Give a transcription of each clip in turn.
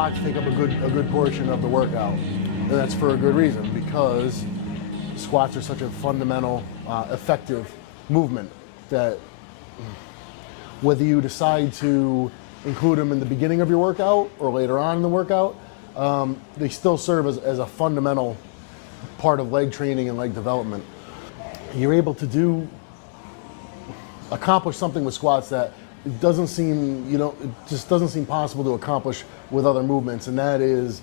squats take up a good portion of the workout. And that's for a good reason, because squats are such a fundamental, effective movement that whether you decide to include them in the beginning of your workout or later on in the workout, they still serve as a fundamental part of leg training and leg development. You're able to accomplish something with squats that it doesn't seem, it just doesn't seem possible to accomplish with other movements, and that is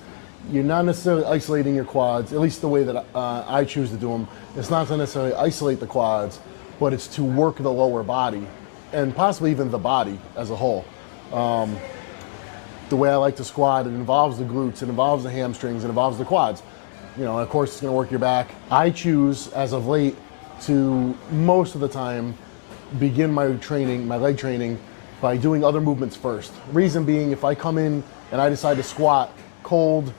you're not necessarily isolating your quads, at least the way that I choose to do them. It's not to necessarily isolate the quads, but it's to work the lower body and possibly even the body as a whole. The way I like to squat, it involves the glutes, it involves the hamstrings, it involves the quads. Of course, it's going to work your back. I choose, as of late, to most of the time begin my leg training, by doing other movements first. Reason being, if I come in and I decide to squat cold,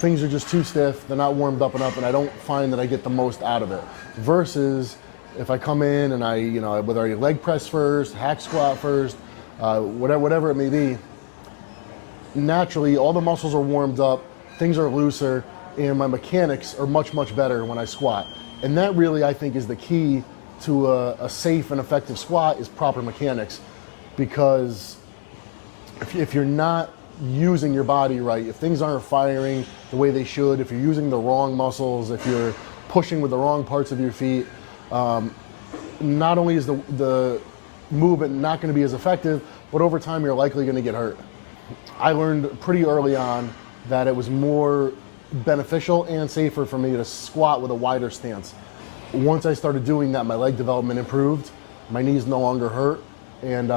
things are just too stiff, they're not warmed up enough, and I don't find that I get the most out of it. Versus if I come in and whether I leg press first, hack squat first, whatever it may be, naturally all the muscles are warmed up, things are looser, and my mechanics are much, much better when I squat. And that really, I think, is the key to a safe and effective squat, is proper mechanics. Because if you're not using your body right, if things aren't firing the way they should, if you're using the wrong muscles, if you're pushing with the wrong parts of your feet, not only is the movement not going to be as effective, but over time you're likely going to get hurt. I learned pretty early on that it was more beneficial and safer for me to squat with a wider stance. Once I started doing that, my leg development improved, my knees no longer hurt, and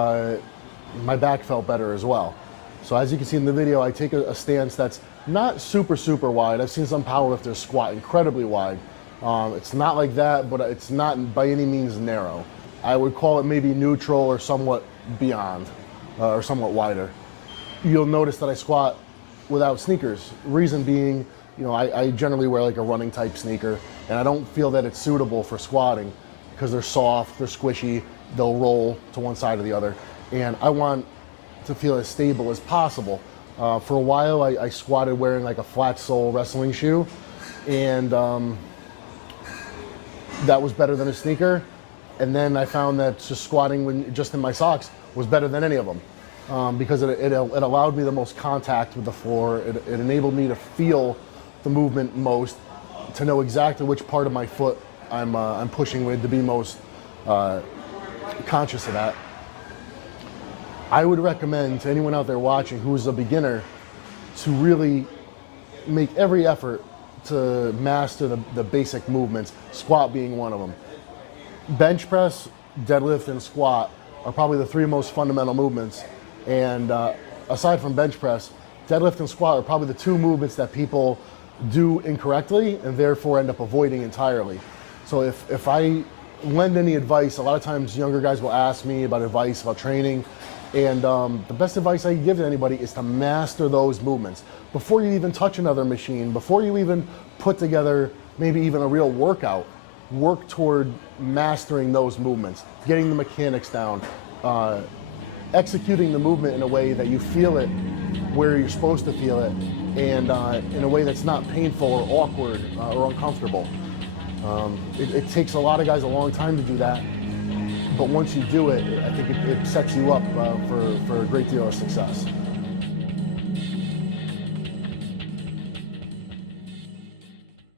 my back felt better as well. So as you can see in the video, I take a stance that's not super, super wide. I've seen some powerlifters squat incredibly wide. It's not like that, but it's not by any means narrow. I would call it maybe neutral or somewhat beyond, or somewhat wider. You'll notice that I squat without sneakers. Reason being, I generally wear like a running type sneaker, and I don't feel that it's suitable for squatting because they're soft, they're squishy, they'll roll to one side or the other, and I want to feel as stable as possible. For a while, I squatted wearing like a flat sole wrestling shoe, and that was better than a sneaker. And then I found that just squatting just in my socks was better than any of them, because it allowed me the most contact with the floor. It enabled me to feel the movement most, to know exactly which part of my foot I'm pushing with, to be most conscious of that. I would recommend to anyone out there watching who's a beginner to really make every effort to master the basic movements, squat being one of them. Bench press, deadlift, and squat are probably the three most fundamental movements. And aside from bench press, deadlift and squat are probably the two movements that people do incorrectly and therefore end up avoiding entirely. So if I lend any advice, a lot of times younger guys will ask me about advice about training, and the best advice I can give to anybody is to master those movements. Before you even touch another machine, before you even put together maybe even a real workout, work toward mastering those movements, getting the mechanics down, executing the movement in a way that you feel it where you're supposed to feel it, and in a way that's not painful or awkward or uncomfortable. It takes a lot of guys a long time to do that, but once you do it, I think it sets you up for a great deal of success.